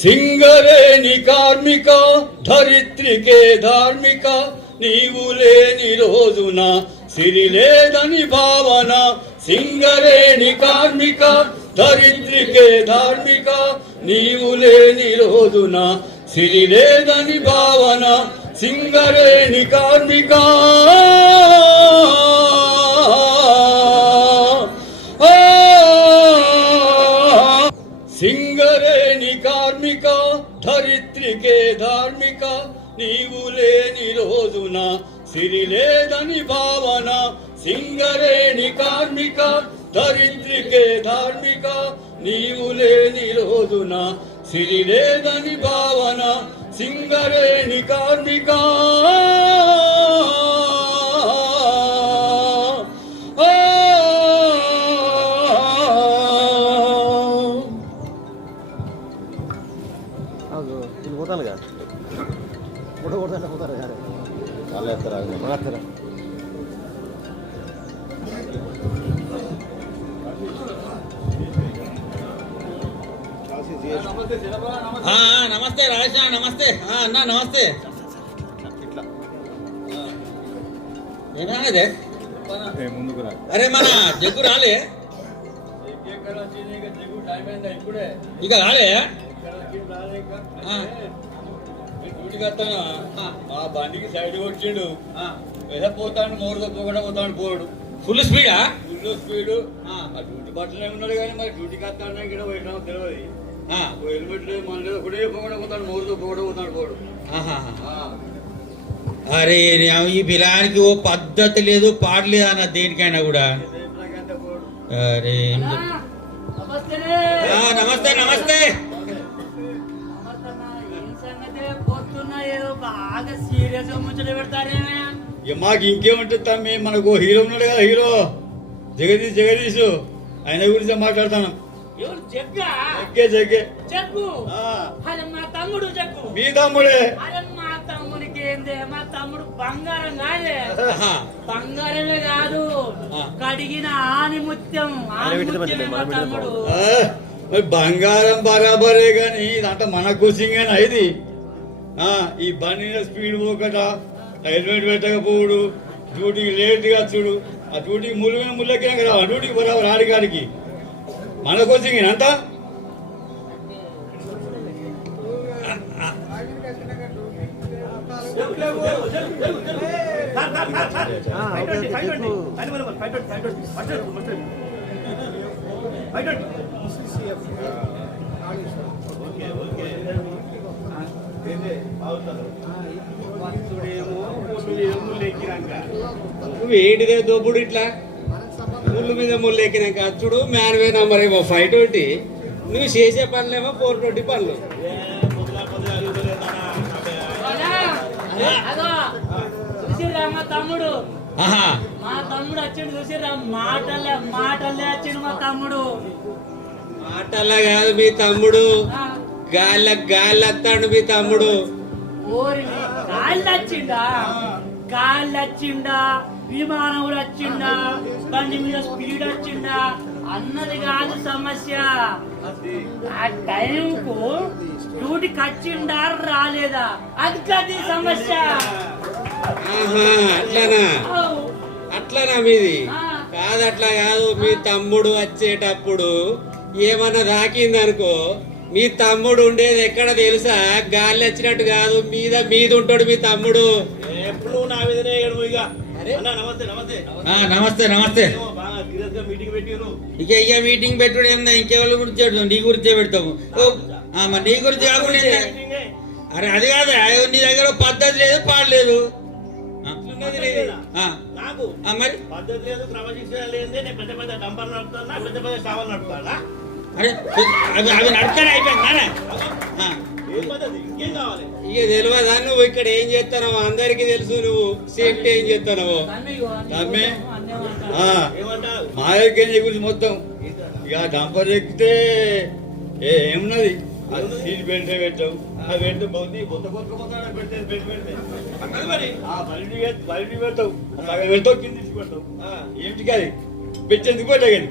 సింగరేణి కార్మిక ధరిత్రికే ధార్మిక నీవు లేని రోజున సిరి లేదని భావన. సింగరేణి కార్మిక ధరిత్రికే ధార్మిక నీవు లేని రోజున సిరి లేదని భావన. సింగరేణి కార్మిక సింగరేణి కార్మిక ధరిత్రికే ధార్మిక నీవు లేని రోజున సిరి లేదని భావన. సింగరేణి కార్మిక ధరిత్రికే ధార్మిక నీవు లేని రోజున సిరి లేదని భావన. సింగరేణి కార్మిక పోతానుగా ఫోటో కొడతా పోతారు వాళ్ళు వేస్తారా మాట్లాడతారా. నమస్తే రాజా, నమస్తే అన్నా, నమస్తే. ఏమదే అరే మన జగ్గు రాలే, ఇక రాలే. మా బండికి సైడ్ వచ్చిండు, పోతాడు మోరుతో పోకుండా పోతాడు పోడు. ఫుల్ స్పీడా? Full speed. డ్యూటీ బట్టలే ఉన్నాడు కానీ మరి డ్యూటీకి వస్తాడు ఇక్కడ పోయినా తెలియదు. హెల్మెట్ లేదు మన లేదు, ఒకటే పోకుండా పోతాడు మోరుతో పోకుండా పోతాడు పోడు. అరే ఈ బిలానికి ఓ పద్ధతి లేదు, పాడలేదు అన్న దేనికైనా కూడా. అరే నమస్తే నమస్తే. మాకు ఇంకేముంటుంది తమ్మి, మనకు హీరో ఉన్నాడు కదా, హీరో జగదీష్ ఆయన గురించి మాట్లాడతాను. మీ తమ్ముడే? మా తమ్ముడికి ఏందే, మా తమ్ముడు బంగారం కాదే, బంగారమే కాదు కడిగిన ఆనిముత్యం. తమ్ముడు బంగారం బరాబరే గాని ఇదంతా మన కోసింగేనా ఇది? ఈ బండి స్పీడ్ పోకట, హెల్మెట్ పెట్టకపోవడు, డ్యూటీకి లేట్గా చూడు, ఆ డ్యూటీకి ముళ్ళకే కదా, ఆ డ్యూటీకి బరాబర్ ఆడికాడికి మన కోసింగేనా అంతా? ఏంటిదే దోపుడు ఇట్లా ముళ్ళు మీద ముళ్ళు ఎక్కినాక చూడు, మ్యాన్వే నంబర్ ఏమో 520, నువ్వు చేసే పనులేమో 420 పనులు. మా తమ్ముడు వచ్చిండు చూసిరా, మాటల్లే వచ్చిండు మా తమ్ముడు. మాటల్లా కాదు మీ తమ్ముడు, గాలి వస్తాడు మీ తమ్ముడు. గాలి వచ్చిండా, విమానంలో వచ్చిండా, బండి మీద స్పీడ్ వచ్చిండా అన్నది కాదు సమస్య. ఆ టైంకు డ్యూటీకి వచ్చిండా రాలేదా, అది సమస్య. అట్లానా మీది? కాదు, అట్లా కాదు. మీ తమ్ముడు వచ్చేటప్పుడు ఏమన్నా తాకిందనుకో, మీ తమ్ముడు ఉండేది ఎక్కడ తెలుసా? గాలి వచ్చినట్టు కాదు, మీద ఉంటాడు మీ తమ్ముడు. ఎప్పుడు నా మీదనే నమస్తే నమస్తే. ఇక మీటింగ్ పెట్టుడు ఏమన్నా, ఇంకెవరి గురించి పెడతాం? నీ గురించే పెడతాము. మరి నీ గురించి కాకుండా అరే అది కాదు, నీ దగ్గర పద్ధతి లేదు, పాడలేదు. మరి పద్ధతి లేదు, క్రమశిక్షణ లేదు. నేను పెద్ద పెద్ద డంపర్ నడుపుతానా, పెద్ద పెద్ద స్టావల్ నడుపుతానా? అరే అవి నడుపుతానే అయిపోయింది. ఇక తెలియదా నువ్వు ఇక్కడ ఏం చేస్తానో అందరికి తెలుసు. నువ్వు సేఫ్టీ ఏం చేస్తానో మా గురించి మొత్తం. ఇక డంపర్ ఎక్కితే ఏమున్నది, సీట్ బెల్ట్ పెట్టావు, ఆ బెల్ట్ బౌద్ధి కొత్త బయట పెడతావు, పెడతావు కింద తీసుకు పెడతావు. ఏమిటి కాదు పెట్టేందుకు పెట్టా కానీ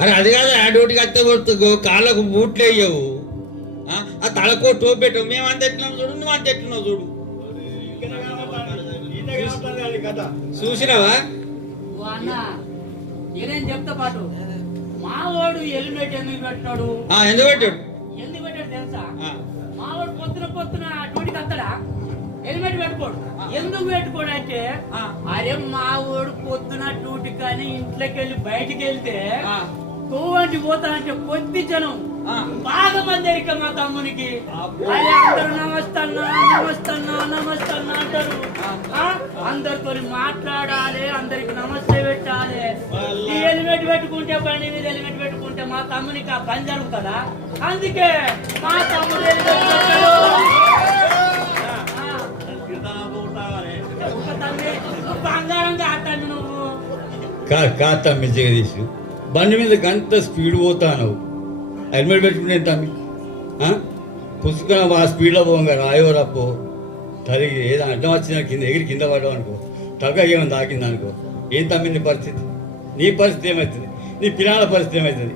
అరే అది కాదు ఆ డ్యూటీకి అత్తే కొడుతు కాళ్ళకు బూట్లు వేయవు ఆ తలకో టోపు పెట్టవు మేము అంత ఎట్లున్నావు చూడు నువ్వు అంత ఎట్లున్నావు చూడు చూసినావా ఓ అన్న నేనేం చెప్తా పాటు మా వాడు హెల్మెట్ ఎందుకు పెట్టాడు ఎందుకు పెట్టాడు ఎందుకు పెట్టాడు తెలుసా ఆ. మా వాడు పొద్దున డ్యూటీకి వస్తాడా హెల్మెట్ పెట్టుకోడు ఎందుకు పెట్టుకోడు అంటే అరే మా వాడు పొద్దున డ్యూటీ కానీ ఇంట్లోకి వెళ్ళి బయటికి వెళ్తే కోవంటి పోతానంటే కొద్ది జనం బాగా మంది ఎరిక మా తమ్మునికి అరే అందరూ నమస్తన్నా నమస్తన్నా నమస్తన్నా అంటారు అందరితో మాట్లాడాలి అందరికి నమస్తే పెట్టాలి ఈ హెల్మెట్ పెట్టుకుంటే బండి మీద హెల్మెట్ పెట్టుకుంటే మా తమ్మునికి ఆ పని జరుగుతుందా అందుకే మా తమ్ముడు హెల్మెట్ పెట్టాడు. తమ్మి నువ్వు బంగారంగా ఆటాడు నువ్వు కాదు తమ్మి జగదీష్, బండి మీద గంట స్పీడ్ పోతాను, హెల్మెట్ పెట్టుకునే తమ్మి పుస్తకం ఆ స్పీడ్లో పోగా రాయో రప్పో తరిగి ఏదో అడ్డం వచ్చినా కింద ఎగిరి కింద పడ్డావు అనుకో, తగ్గ ఏమైనా తాకింది అనుకో, ఏం తమ్మి నీ పరిస్థితి? నీ పరిస్థితి ఏమవుతుంది? నీ పిల్లల పరిస్థితి ఏమవుతుంది?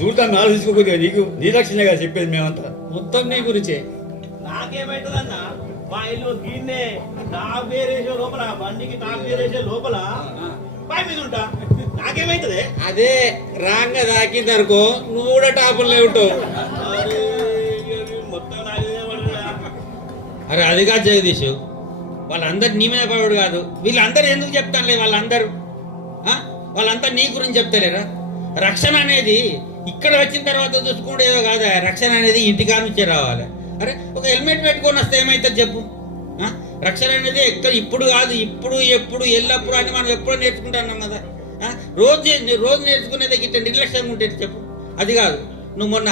చూడటాన్ని ఆలోచించుకోకూడదు. నీకు నీ రక్షణగా చెప్పేది మేమంతా. మొత్తం నీ గురించే. నాకేమైతుందన్నా మా ఇల్లు దీన్నే టాప్ వేరేసే లోపల బండికి టాప్ వేరేసే లోపల పై మీద ఉంటా నాకేమైతుంది? అదే రాంగా తాకింది అనుకో నువ్వు కూడా టాపులు ఉంటావు. మొత్తం నాకే పడుతుందా? అరే అది కాదు జగదీష్, వాళ్ళందరు నీ మీద పడడు కాదు, వీళ్ళందరూ ఎందుకు చెప్తానులే, వాళ్ళంతా నీ గురించి చెప్తలేరా? రక్షణ అనేది ఇక్కడ వచ్చిన తర్వాత చూసుకుంటే ఏదో కాదా, రక్షణ అనేది ఇంటికా నుంచే రావాలి. అరే ఒక హెల్మెట్ పెట్టుకొని వస్తే ఏమవుతుంది చెప్పు? రక్షణ అనేది ఇప్పుడు కాదు, ఇప్పుడు ఎప్పుడు ఎల్లప్పుడు అని మనం ఎప్పుడో నేర్చుకుంటున్నాం కదా. రోజు నేర్చుకునేది ఇట్లా నిర్లక్ష్యంగా ఉంటే చెప్పు. అది కాదు, నువ్వు మొన్న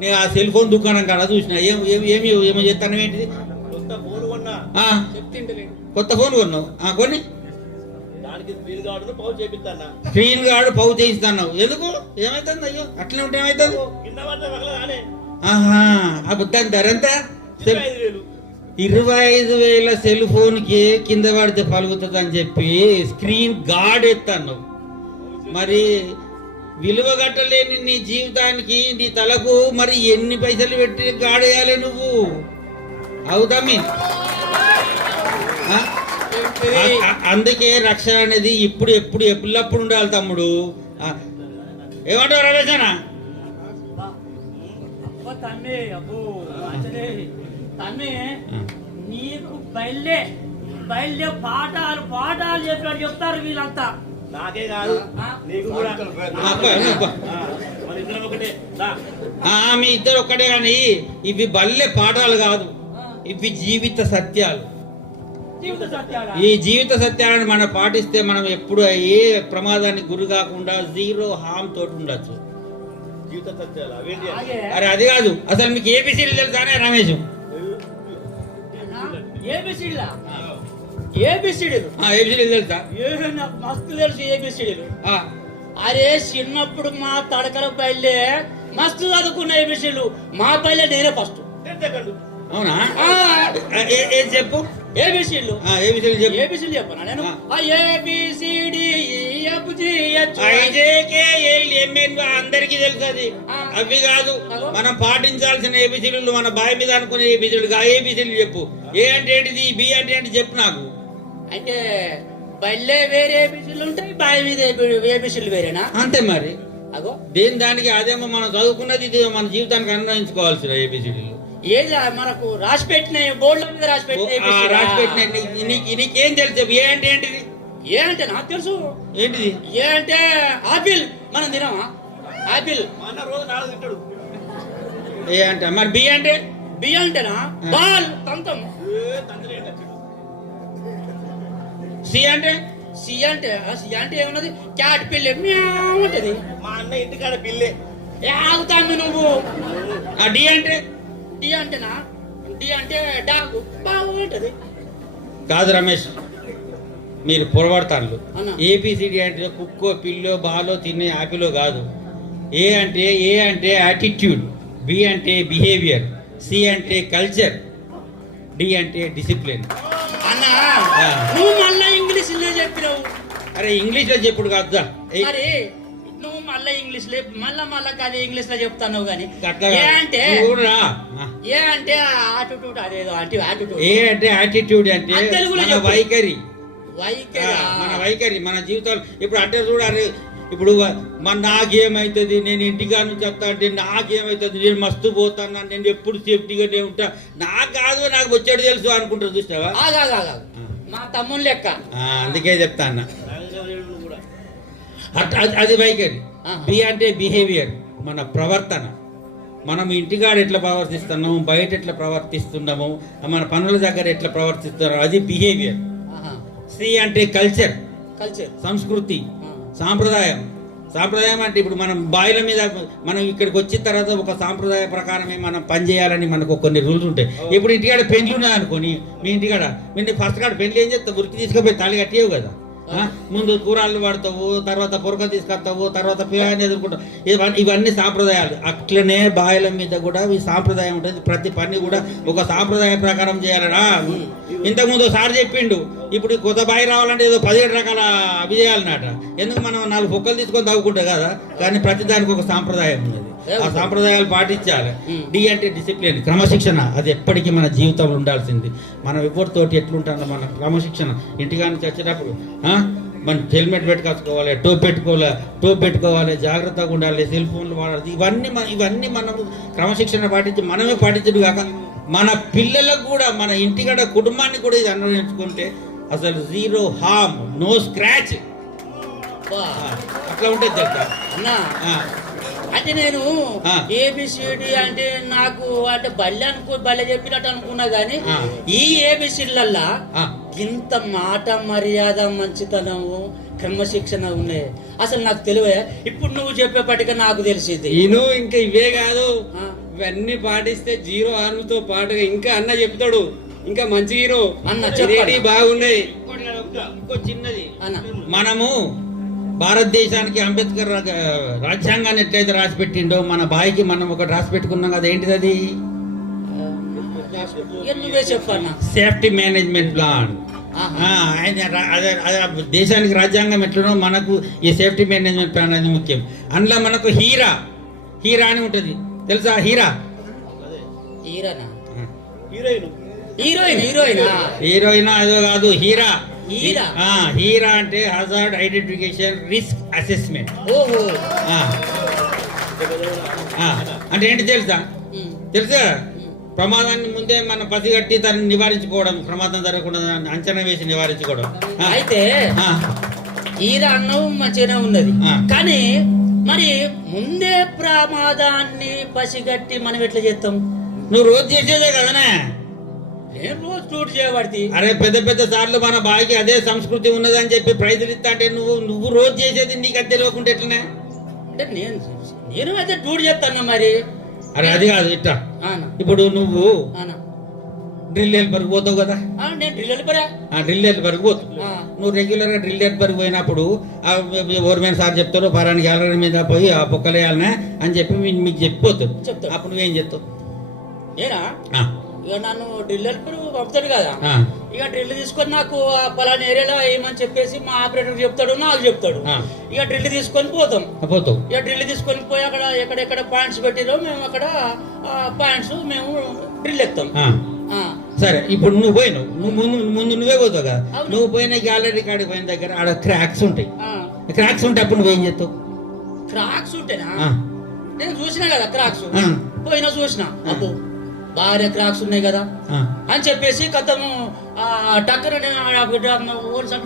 నేను ఆ సెల్ ఫోన్ దుకాణం కాడ చూసిన ఏమో చేస్తాను ఏంటిది, కొత్త ఫోన్ కొన్నా చెప్తింటలేడు. కొత్త ఫోన్ కొన్నావు కొన్ని దానికి స్క్రీన్ గార్డు పౌ చేపిస్తానా స్క్రీన్ గార్డు పౌ చేయిస్తున్నావు ఎందుకు? ఏమైతుంది? అయ్యో అట్లనే ఉంటే ఏమైతుంది? కింద పడితే పగలగానే ఆహా దాని ధర ఎంత? 25,000. 25,000 సెల్ ఫోన్ కి కింద పడితే పలుగుతుంది అని చెప్పి స్క్రీన్ గార్డ్ ఎత్తాను. మరి విలువ గట్టలేని నీ జీవితానికి నీ తలకు మరి ఎన్ని పైసలు పెట్టి గార్డ్ వేయాలి నువ్వు? అవుతామి. అందుకే రక్షణ అనేది ఇప్పుడు ఎప్పుడప్పుడు ఉండాలి తమ్ముడు. ఏమంటావు రమేశనా? అబ్బో తమ్మి అబ్బో అసలే తమ్మి నీకు బయలుదే పాఠాలు చెప్పినట్టు చెప్తారు వీళ్ళంతా. నాకే కాదు నీకు కూడా మన ఇద్దరం ఒకటే రా. మీ ఇద్దరు ఒక్కటే కానీ ఇవి బల్లె పాఠాలు కాదు, ఇవి జీవిత సత్యాలు. జీవిత సత్యాలు ఈ జీవిత సత్యాలను మనం పాటిస్తే మనం ఎప్పుడు ఏ ప్రమాదానికి గురి కాకుండా జీరో హామ్ తోటి ఉండొచ్చు. జీవిత సత్యాలు అవేంటి? అరే అది కాదు, అసలు మీకు ఏబిసిడీలు తెలుసానే రమేష్? ఏబిసిడీలు తెలుసా? నాకు మస్తు తెలుసు ఏబిసిడీలు. అరే చిన్నప్పుడు మా తడకల పల్లె మస్తు చదువుకున్న ఏబిసిడీలు. మా పల్లె నేనే ఫస్ట్. అవునా? చెప్పు ఏబిసిడీలు. ఏబిసిడీలు చెప్పనా నేను? అందరికి తెలుసు అది. అవి కాదు మనం పాటించాల్సిన ఏబిసిడీలు, మన బాయ్ మీద అనుకునే ఏబిసిడీలు. ఆ ఏబిసిడీలు చెప్పు. ఏ అంటే ఏంటిది, బి అంటే ఏంటి చెప్పు నాకు. అయితే బల్లే వేరే ఏబిసిడీలు ఉంటాయి, బాయ్ మీద ఏబిసిడీలు వేరేనా? అంతే మరి. అగో దేని దానికి అదేమో మనం చదువుకున్నది, ఇది మన జీవితానికి అన్వయించుకోవాల్సిన ఏబిసిడీలు. ఏది మనకు రాసి పెట్టిన బోర్డుల మీద రాసి పెట్టిన నీకేం తెలుసు? ఏ అంటే ఏంటిది? ఏ అంటే నాకు తెలుసు. ఏంటిది? ఏ అంటే ఆపిల్. మనం తినమా ఆపిల్? మన రోజు నాలుగు తింటాడు. ఏ అంటే మరి బి అంటే? బి అంటేనా బాల్ తంతం. సి అంటే? సి అంటే ఏమన్నది? క్యాట్ పిల్లి ఉంటది. మా అన్న ఇంటికాడ పిల్లే. ఆగుతాను నువ్వు. డి అంటే? డి అంటేనా? డి అంటే డాగ్ బాగుంటది. కాదు రమేష్, మీరు పొరపడతాను. ఏబిసిడి అంటే కుక్కో పిల్లో బాలో తినే ఆపిలో కాదు. ఏ అంటే యాటిట్యూడ్, బి అంటే బిహేవియర్, సి అంటే కల్చర్, డి అంటే డిసిప్లిన్. అన్నా నువ్వు మళ్ళా ఇంగ్లీష్ లో చెప్పినావు. అరే ఇంగ్లీష్ లో చెప్పుడు కాదు. అరే నువ్వు మళ్ళా ఇంగ్లీష్ లో మళ్ళా అదే ఇంగ్లీష్ లో చెప్తాను గానీ అట్లా ఏ అంటే నువ్వు కూడా రా. ఏ అంటే ఆటిట్యూడ్ అదేదో అంటే ఆటిట్యూడ్ ఏ అంటే యాటిట్యూడ్ అంటే అది తెలుగులో మన చెప్పు. వైఖరి వైఖరి మన వైఖరి మన జీవితాలు ఇప్పుడు అంటే చూడాలి. ఇప్పుడు నాకేమవుతుంది, నేను ఇంటికా నుంచి వస్తా అంటే నాకేమవుతుంది, నేను మస్తు పోతాను, నేను ఎప్పుడు సేఫ్టీగానే ఉంటా, నాకు కాదు నాకు వచ్చాడు తెలుసు అనుకుంటారు చూసినావా. మా తమ్ముని లెక్క అందుకే చెప్తా అన్న కూడా అది వైఖరి. ఆహా. బి అంటే బిహేవియర్, మన ప్రవర్తన. మనం ఇంటికాడ ఎట్లా ప్రవర్తిస్తున్నాము, బయట ఎట్లా ప్రవర్తిస్తున్నాము, మన పనుల దగ్గర ఎట్లా ప్రవర్తిస్తున్నాము, అది బిహేవియర్. సి అంటే కల్చర్, సంస్కృతి, సాంప్రదాయం. సాంప్రదాయం అంటే ఇప్పుడు మనం బాయిల మీద మనం ఇక్కడికి వచ్చిన తర్వాత ఒక సాంప్రదాయ ప్రకారమే మనం పని చేయాలని మనకు కొన్ని రూల్స్ ఉంటాయి. ఇప్పుడు ఇంటికాడ పెళ్లి ఉన్నది అనుకోని, మీ ఇంటికాడ మీరు ఫస్ట్ కాడ పెళ్లి ఏం చేస్తావు, ఉరికి తీసుకుపోయి తాళి కట్టేవు కదా. ముందు కూరలు పడతావు, తర్వాత పొరక తీసుకొస్తావు, తర్వాత పిల్లని ఎదుర్కొంటావు. ఇవన్నీ సాంప్రదాయాలు. అట్లనే బాయిల మీద కూడా ఈ సాంప్రదాయం ఉంటుంది. ప్రతి పని కూడా ఒక సాంప్రదాయ ప్రకారం చేయాలరా. ఇంతకుముందు సార్ చెప్పిండు, ఇప్పుడు కొత్త బాయి రావాలంటే ఏదో 17 రకాల అవి చేయాలన్నట. ఎందుకు మనం 4 పొక్కలు తీసుకొని తాగుకుంటాం కదా, కానీ ప్రతి దానికి ఒక సాంప్రదాయం ఉన్నది. ఆ సాంప్రదాయాలు పాటించాలి. డి అంటే డిసిప్లిన్, క్రమశిక్షణ. అది ఎప్పటికీ మన జీవితంలో ఉండాల్సింది. మనం ఎవరితోటి ఎట్లుంటామో మన క్రమశిక్షణ. ఇంటికా నుంచి వచ్చేటప్పుడు మనం హెల్మెట్ పెట్టుకోవాలి, టోప్ పెట్టుకోవాలి, జాగ్రత్తగా ఉండాలి, సెల్ ఫోన్లు వాడాలి. ఇవన్నీ మనం క్రమశిక్షణ పాటించి మనమే పాటించడు కాక మన పిల్లలకు కూడా, మన ఇంటికాడ కుటుంబాన్ని కూడా ఇది అన్వయించుకుంటే అసలు జీరో హార్మ్, నో స్క్రాచ్ అట్లా ఉంటుంది తెలుసా అన్నా. అంటే నేను ఏబిసిడి అంటే నాకు అంటే బల్లె చెప్పినట్టు అనుకున్నా గానీ ఈ ఏబిసిడ్లల్లా ఇంత మాట మర్యాద మంచితనము క్రమశిక్షణ ఉన్నాయి. అసలు నాకు తెలివే, ఇప్పుడు నువ్వు చెప్పేపటిగా నాకు తెలిసింది. ఇంకా ఇవే కాదు, ఇవన్నీ పాటిస్తే జీరో హార్మ్తో పాటుగా ఇంకా అన్న చెప్తాడు, ఇంకా మంచి హీరో అన్న చెప్పండి. బాగున్నాయి. ఇంకో చిన్నది, అన్న మనము భారతదేశానికి అంబేద్కర్ రాజ్యాంగాన్ని ఎట్లయితే రాసి పెట్టిండో మన బాయికి మనం ఒకటి రాసి పెట్టుకున్నాం కదా. ఏంటిది అది? నువ్వే చెప్పన్నా. Safety management plan. దేశానికి రాజ్యాంగం ఎట్లనో మనకు ఈ సేఫ్టీ మేనేజ్మెంట్ ప్లాన్ అనేది ముఖ్యం. అందులో మనకు హీరా అని ఉంటుంది తెలుసా. హీరోయిన్ అదో కాదు, హీరా అంటే హజార్డ్ ఐడెంటిఫికేషన్ రిస్క్ అసెస్మెంట్. అంటే ఏంటి తెలుసా? ప్రమాదాన్ని ముందే మనం పసిగట్టి దాన్ని నివారించుకోవడం, ప్రమాదం జరగకుండా అంచనా వేసి నివారించుకోవడం. అయితే హీరా అన్నం మంచిగానే ఉన్నది, కానీ మరి ముందే ప్రమాదాన్ని పసిగట్టి మనం ఎట్లా చేస్తాం? నువ్వు రోజు చేసేదే కదనే. నేను రోజు షూట్ చేయబడి. అరే పెద్ద సార్లు మన బాయికి అదే సంస్కృతి ఉన్నదని చెప్పి ప్రైజులు ఇస్తా అంటే నువ్వు రోజు చేసేది నీకు అది తెలియకుండా ఎట్లనే? అంటే నేను అయితే డ్యూటీ చేస్తాను మరి. అరే అది కాదు, ఇట్లా ఇప్పుడు నువ్వు డ్రిల్ హెల్పర్కి పోతావు కదా. నేను డ్రిల్ హెల్పరా? డ్రిల్ హెల్పర్కి పోతావు. నువ్వు రెగ్యులర్ గా డ్రిల్ హెల్పర్కి పోయినప్పుడు ఓర్మేన్ సార్ చెప్తారు, పరాని గ్యాలరీ మీద పోయి ఆ పొక్కలేయాలనే అని చెప్పి మీకు చెప్పిపోతారు. అప్పుడు నువ్వేం చెప్తావు? నేనా ఇక నన్ను డ్రిల్ హెల్పర్ పంపుతాడు కదా, ఇక డ్రిల్ తీసుకొని నాకు పలానా ఏరియాలో ఏమని చెప్పేసి మా ఆపరేటర్ చెప్తాడు, నాకు చెప్తాడు. ఇక డ్రిల్ తీసుకొని పోతాం. ఇక డ్రిల్ తీసుకొని పోయి అక్కడ ఎక్కడెక్కడ పాయింట్స్ పెట్టిరో మేము అక్కడ పాయింట్స్ మేము డ్రిల్ ఎత్తాం. సరే, ఇప్పుడు నువ్వు పోయినావు, ముందు నువ్వే పోతావు కదా. నువ్వు పోయిన గ్యాలరీ కాడికి పోయిన దగ్గర ఆడ క్రాక్స్ ఉంటాయి. క్రాక్స్ ఉంటే అప్పుడు నువ్వేం చేస్తావు? క్రాక్స్ ఉంటేనా? నేను చూసినా కదా క్రాక్స్, పోయినా చూసిన అప్పుడు బాగా క్రాక్స్ ఉన్నాయి కదా అని చెప్పేసి కథము టక్కర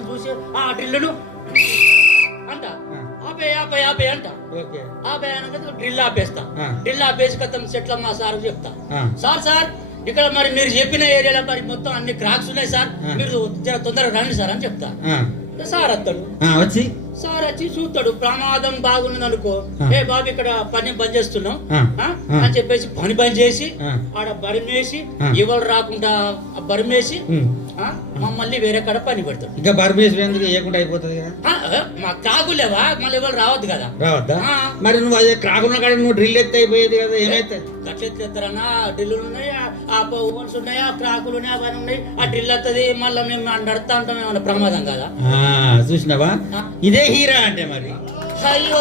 చూసి ఆ డ్రిల్ను అంట ఆపే అంట. ఆపే అనగా డ్రిల్ ఆపేస్తా. డ్రిల్ ఆపేసి కథం సెట్ల మా సార్ చెప్తా, సార్ ఇక్కడ మరి మీరు చెప్పిన ఏరియాలో మరి మొత్తం అన్ని క్రాక్స్ ఉన్నాయి సార్, మీరు తొందరగా రండి సార్ అని చెప్తా. సార్ వస్తాడు, సార్ వచ్చి చూస్తాడు, ప్రమాదం బాగున్నది అనుకో, ఏ బాబు ఇక్కడ పని బంద్ చేస్తున్నాం అని చెప్పేసి పని బంద్ చేసి ఆడ బరిమేసి ఎవరు రాకుండా బరిమేసి మమ్మల్ని వేరే కాడ పని పెడతాడు. ఇంకా బరిమేసి వేయకుండా అయిపోతుంది కదా. మా క్రాకులేవా మళ్ళీ ఎవరు రావద్దు కదా. రావద్దా? మరి నువ్వు అదే క్రాకున్న కాడ నువ్వు డ్రిల్ ఎత్తి అయిపోయేది కదా. ఏమైతే గట్లెత్తారన్నా, డ్రిల్లులు ఉన్నాయి, ఆ ఓవన్స్ ఉన్నాయి, ఆ క్రాకులు ఉన్నాయి, అవన్నీ ఉన్నాయి. ఆ డ్రిల్ వస్తుంది మళ్ళీ మేము నడుతా ఉంటాం, ఏమన్నా ప్రమాదం కదా. చూసినావా? ఇదే హీరా అంటే మరి. అయ్యో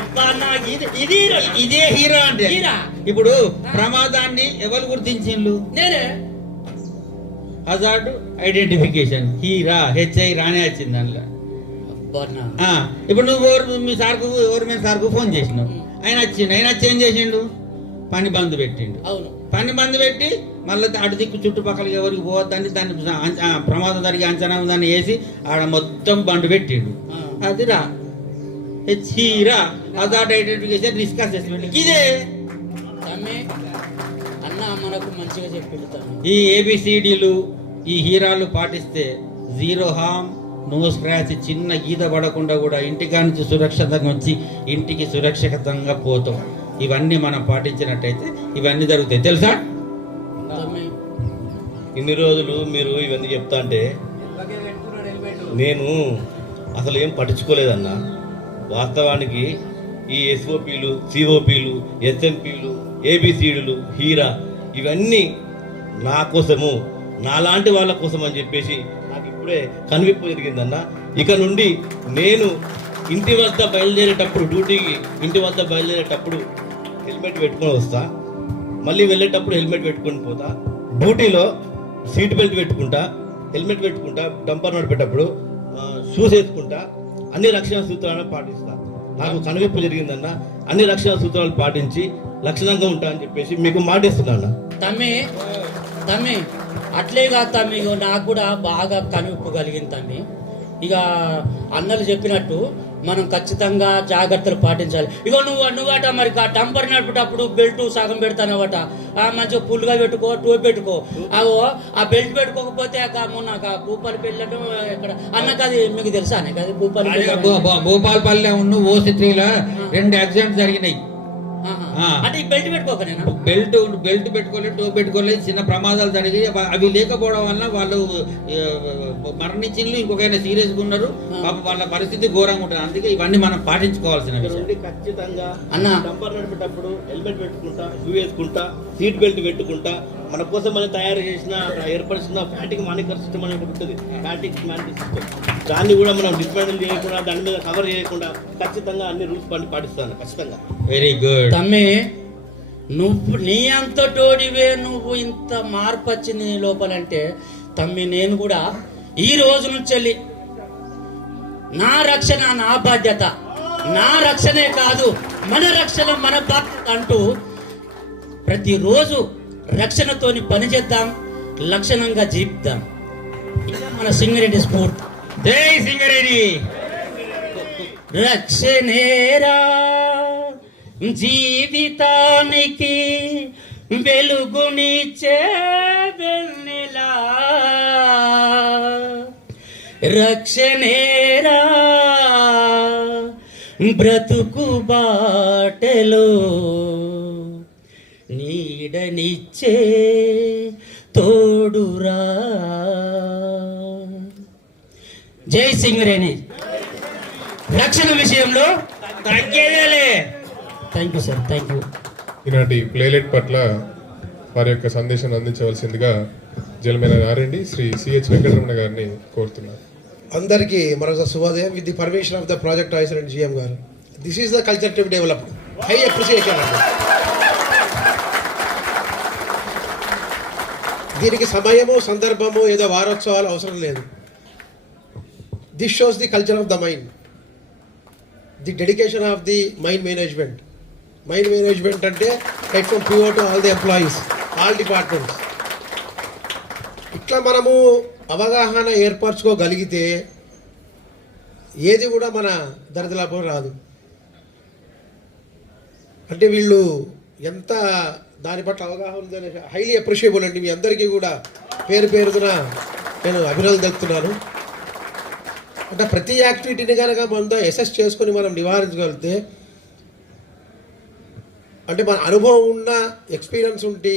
అబ్బా నాకు ఇది ఇదే హీరో అంటే హీరా? ఇప్పుడు ప్రమాదాన్ని ఎవరు గుర్తించిండ్రు? నేనే. హజార్డ్ ఐడెంటిఫికేషన్ హీరా హెచ్ఐ రానే వచ్చింది దాంట్లో. అబ్బా నా ఇప్పుడు నువ్వు మీ సార్కు ఎవరి సార్కు ఫోన్ చేసినావు, ఆయన వచ్చి ఏం చేసిండు? పని బంద్ పెట్టిండు. అవును. పని బంద్ పెట్టి మళ్ళీ అటు దిక్కు చుట్టుపక్కల ఎవరికి పోవద్దని దాన్ని ప్రమాదం జరిగే అంచనా దాన్ని వేసి ఆడ మొత్తం బండ్ పెట్టిండు. అది రా హీరా హజార్డ్ ఐడెంటిఫికేషన్ రిస్క్ అసెస్మెంట్ ఇదే. తమ్మి అన్న మనకు మంచిగా చెప్పిండు తమ్మి. ఈ ఏబిసిడీలు ఈ హీరాలు పాటిస్తే జీరో హామ్ నో స్క్రాచ్, చిన్న గీత పడకుండా కూడా ఇంటికా నుంచి సురక్షితంగా వచ్చి ఇంటికి సురక్షితంగా పోతాం. ఇవన్నీ మనం పాటించినట్టయితే ఇవన్నీ జరుగుతాయి తెలుసా? తమ్మి ఇన్ని రోజులు మీరు ఇవన్నీ చెప్తా అంటే నేను అసలు ఏం పట్టించుకోలేదన్నా. వాస్తవానికి ఈ ఎస్ఓపీలు, సిఓపీలు, ఎస్ఎంపీలు, ఏబిసిడీలు, హీరా ఇవన్నీ నా కోసము, నాలాంటి వాళ్ళ కోసం అని చెప్పేసి నాకు ఇప్పుడే కనువిప్పు జరిగిందన్న. ఇక నుండి నేను ఇంటి వద్ద బయలుదేరేటప్పుడు, డ్యూటీకి ఇంటి వద్ద బయలుదేరేటప్పుడు హెల్మెట్ పెట్టుకొని వస్తా, మళ్ళీ వెళ్ళేటప్పుడు హెల్మెట్ పెట్టుకొని పోతా, డ్యూటీలో సీట్ బెల్ట్ పెట్టుకుంటా, హెల్మెట్ పెట్టుకుంటా, డంపర్ నడిపేటప్పుడు షూస్ వేసుకుంటా, అన్ని రక్షణ సూత్రాలను పాటిస్తా. నాకు కనువిప్పు జరిగిందన్న. అన్ని రక్షణ సూత్రాలు పాటించి లక్షణంగా ఉంటా అని చెప్పేసి మీకు మాటిస్తున్నా. తమ్మి అట్లే కాదు తమ్మి, ఇగో నాకు కూడా బాగా కనువిప్పు కలిగింది తమ్మి. ఇక అన్నలు చెప్పినట్టు మనం ఖచ్చితంగా జాగ్రత్తలు పాటించాలి. ఇగో నువ్వట మరి టంపర్ నడిపేటప్పుడు బెల్ట్ సగం పెడతానవట, మంచిగా పుల్లుగా పెట్టుకో, టోపీ పెట్టుకో. అగో ఆ బెల్ట్ పెట్టుకోకపోతే మొన్న భూపాలి పెళ్ళటం ఇక్కడ అన్నకు అది మీకు తెలుసా? అది భూపాలపల్లి ఉన్న ఓ3లో 2 యాక్సిడెంట్స్ జరిగినాయి. అంటే ఈ బెల్ట్ పెట్టుకోకనేనా? బెల్ట్ పెట్టుకోలేదు, టోపీ పెట్టుకోలేదు, చిన్న ప్రమాదాలు జరిగి అవి లేకపోవడం వల్ల వాళ్ళు మరణించిండ్రు, ఇంకొకైనా సీరియస్గా ఉన్నారు. వాళ్ళ పరిస్థితి ఘోరంగా ఉంటుంది. అందుకే ఇవన్నీ మనం పాటించుకోవాల్సిన విషయం. ఖచ్చితంగా డంపర్ నడిపేటప్పుడు హెల్మెట్ పెట్టుకుంటా, షూ వేసుకుంటా, సీట్ బెల్ట్ పెట్టుకుంటా. మన కోసం మనం తయారు చేసిన ఏర్పరిచిన ఫ్యాటిక్ మానిటర్ సిస్టమ్ అనేది ఉంటుంది. ఫ్యాటిక్ మానిటర్ సిస్టమ్ దాన్ని కూడా మనం డిస్మాండిల్ చేయకుండా, దాని మీద కవర్ చేయకుండా ఖచ్చితంగా అన్ని రూల్స్ పాటిస్తాను ఖచ్చితంగా. వెరీ గుడ్ తమ్మి. నువ్వు నీ అంతటోడివే, నువ్వు ఇంత మార్పు వచ్చింది నీ లోపలంటే తమ్మి, నేను కూడా ఈ రోజు నుంచి నా రక్షణ నా బాధ్యత, నా రక్షణే కాదు మన రక్షణ మన బాధ్యత అంటూ ప్రతిరోజు రక్షణతోని పనిచేద్దాం, లక్షణంగా జీవిద్దాం. ఇలా మన సింగరెడ్డి స్ఫూర్తి. జై సింగరెడ్డి. రక్షణేరా జీవితానికి వెలుగునిచ్చే వెన్నెలా, రక్షణేరా బ్రతుకు బాటలో నీడనిచ్చే తోడురా. జై సింగరేణి. రక్షణ విషయంలో తగ్గేదేలే. Thank you sir, thank you. ఈనాటి ప్లేలెట్ పట్ల వారి యొక్క సందేశాన్ని అందించవలసిందిగా జలమైన ఆర్ఎండి శ్రీ సిహెచ్ వెంకటరమణ గారిని కోరుతున్నారు. అందరికీ మరొకసారి శుభోదయం. With the permission of the project officer and GM గారు, this is the culture to be developed. High appreciation అండి. దీనికి సమయము సందర్భము ఏదో వారోత్సవాలు అవసరం లేదు. This shows the culture of the mind, the dedication of the mind management. Mind management అంటే right from PO to all the employees, all departments. ఇట్లా మనము అవగాహన ఏర్పరచుకోగలిగితే ఏది కూడా మన దరిదాపులకు రాదు. అంటే వీళ్ళు ఎంత దాని పట్ల అవగాహన ఉందని హైలీ అప్రిషియబుల్ అండి. మీ అందరికీ కూడా పేరు పేరున నేను అభినందనలు తెలుపుతున్నాను. అంటే ప్రతి యాక్టివిటీని కనుక మనం అసెస్ చేసుకొని మనం నివారించగలిగితే, అంటే మన అనుభవం ఉన్న ఎక్స్పీరియన్స్ ఉంటే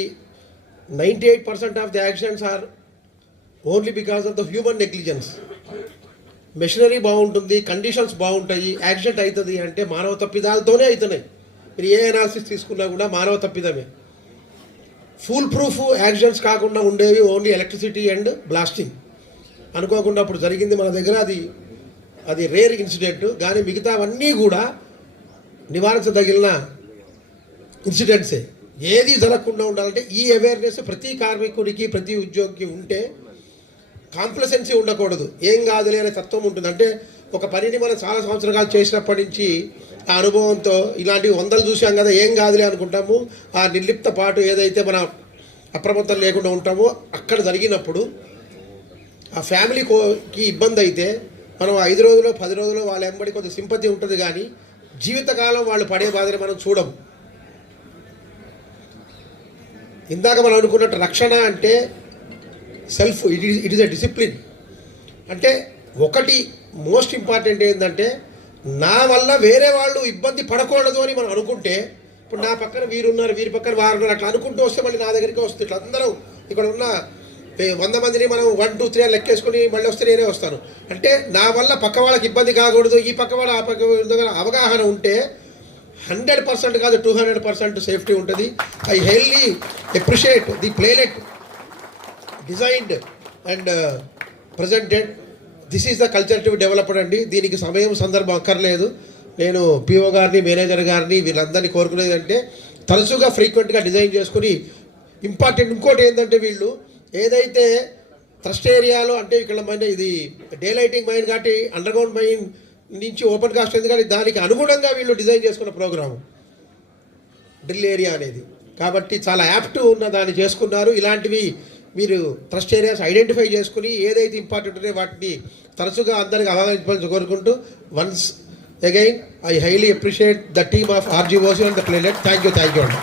98% of the accidents are only because of the human negligence. Machinery బాగుంటుంది, కండిషన్స్ బాగుంటాయి, యాక్సిడెంట్ అవుతుంది అంటే మానవ తప్పిదాలతోనే అవుతున్నాయి. మీరు ఏ అనాలిసిస్ తీసుకున్నా కూడా మానవ తప్పిదమే. ఫుల్ ప్రూఫ్ యాక్సిడెంట్స్ కాకుండా ఉండేవి ఓన్లీ ఎలక్ట్రిసిటీ అండ్ బ్లాస్టింగ్. అనుకోకుండా అప్పుడు జరిగింది మన దగ్గర, అది రేర్ ఇన్సిడెంట్. కానీ మిగతావన్నీ కూడా నివారించదగిన ఇన్సిడెంట్సే. ఏది జరగకుండా ఉండాలంటే ఈ అవేర్నెస్ ప్రతి కార్మికుడికి ప్రతి ఉద్యోగికి ఉంటే కాంప్లసెన్సీ ఉండకూడదు. ఏం కాదులే అనే తత్వం ఉంటుంది. అంటే ఒక పనిని మనం చాలా సంవత్సరాలు చేసినప్పటి నుంచి ఆ అనుభవంతో ఇలాంటివి వందలు చూసాం కదా, ఏం కాదులే అనుకుంటాము. ఆ నిర్లిప్త పాటు ఏదైతే మన అప్రమత్తం లేకుండా ఉంటామో అక్కడ జరిగినప్పుడు ఆ ఫ్యామిలీకి ఇబ్బంది అయితే మనం 5 రోజులు 10 రోజులు వాళ్ళ వెంబడి కొంత సింపతి ఉంటుంది, కానీ జీవితకాలం వాళ్ళు పడే బాధని మనం చూడం. ఇందాక మనం అనుకున్నట్టు రక్షణ అంటే self, it is a discipline. అంటే ఒకటి మోస్ట్ ఇంపార్టెంట్ ఏంటంటే నా వల్ల వేరే వాళ్ళు ఇబ్బంది పడకూడదు అని మనం అనుకుంటే, ఇప్పుడు నా పక్కన వీరున్నారు, వీరి పక్కన వారు ఉన్నారు, అట్లా అనుకుంటూ వస్తే మళ్ళీ నా దగ్గరికి వస్తుంది. ఇట్లా అందరూ ఇక్కడ ఉన్న 100 మందిని మనం 1, 2, 3 అని లెక్కేసుకుని మళ్ళీ వస్తే నేనే వస్తాను అంటే నా వల్ల పక్క వాళ్ళకి ఇబ్బంది కాకూడదు, ఈ పక్క వాళ్ళ ఆ పక్క అవగాహన ఉంటే 100% కాదు 200% సేఫ్టీ ఉంటుంది. I highly appreciate the playlet designed and presented. This is the culture to developed అండి. దీనికి సమయం సందర్భం అక్కర్లేదు. నేను పిఓ గారిని, మేనేజర్ గారిని, వీళ్ళందరినీ కోరుకునేది అంటే తరచుగా ఫ్రీక్వెంట్గా డిజైన్ చేసుకుని ఇంపార్టెంట్. ఇంకోటి ఏంటంటే వీళ్ళు ఏదైతే ట్రస్ట్ ఏరియాలో అంటే ఇక్కడ మైన్ ఇది డే లైటింగ్ మైన్ కాబట్టి అండర్గ్రౌండ్ మైన్ నుంచి ఓపెన్ కాస్ట్ ఉంది, కానీ దానికి అనుగుణంగా వీళ్ళు డిజైన్ చేసుకున్న ప్రోగ్రాము డ్రిల్ ఏరియా అనేది. కాబట్టి చాలా యాప్ట్ ఉన్న దాన్ని చేసుకున్నారు. ఇలాంటివి మీరు ట్రస్ట్ ఏరియాస్ ఐడెంటిఫై చేసుకుని ఏదైతే ఇంపార్టెంట్ ఉన్నాయో వాటిని తరచుగా అందరికి అవగాహించాలని కోరుకుంటూ once again I highly appreciate the team of RGOC and the playlet. Thank you అండి.